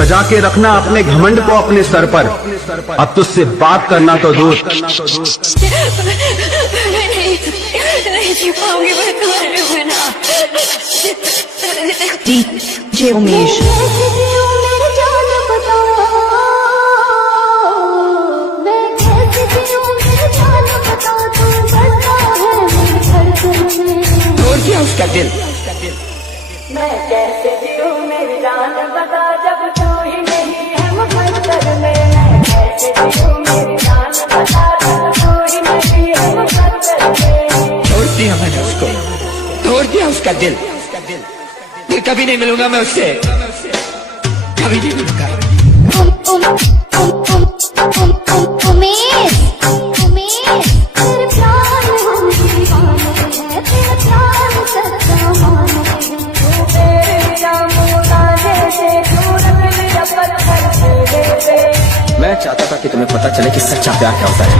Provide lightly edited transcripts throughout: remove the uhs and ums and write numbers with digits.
सजा के रखना अपने घमंड को अपने सर पर, अब तुझसे बात करना तो दूर। नहीं जी पाऊंगी मैं तुम्हारे बिना। DJ उमेश। तोड़ दिया उसका दिल। मैं कैसे जीऊं मेरी जान बता जब तू ही नहीं है मुकद्दर में। मैं कैसे जीऊं मेरी जान बता जब तू ही नहीं है मुकद्दर में। तोड़ दिया मैंने उसको, तोड़ दिया उसका दिल। फिर कभी नहीं मिलूंगा मैं उससे, कभी नहीं मिलूंगा। मैं चाहता था कि तुम्हें पता चले कि सच्चा प्यार क्या होता है।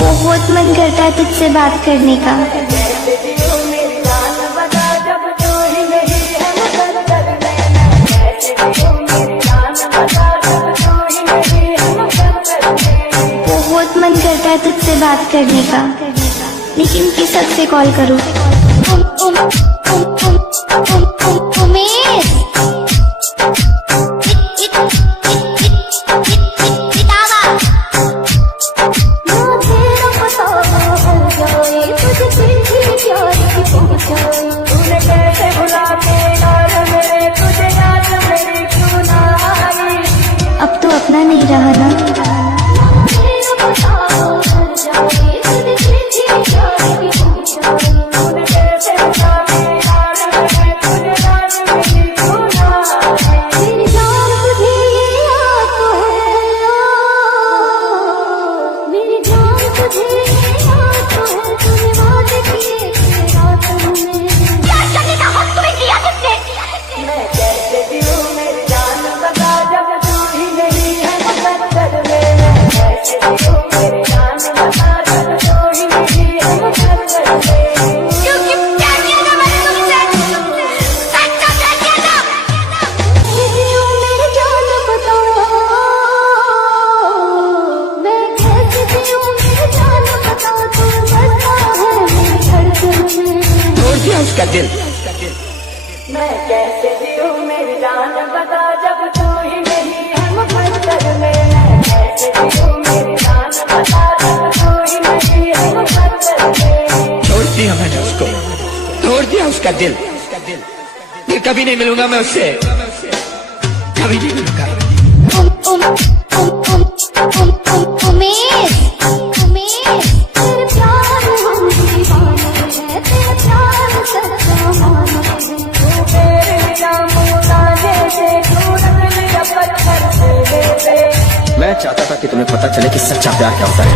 बहुत मन करता है तुझसे बात करने का। बहुत मन करता है तुझसे बात करने का, लेकिन किस हद से कॉल करूं? उमेश अब तो अपना नहीं रहा ना। उसका दिल। मैं कैसे जीऊं मेरी जान बता जब तू ही नहीं है मुकद्दर में। मैं कैसे जीऊं मेरी जान बता जब तू ही नहीं है मुकद्दर में। तोड़ दिया मैंने उसको, तोड़ दिया उसका दिल। फिर कभी नहीं मिलूंगा मैं उससे, कभी नहीं मिलूंगा। मैं चाहता था कि तुम्हें पता चले कि सच्चा प्यार क्या होता है।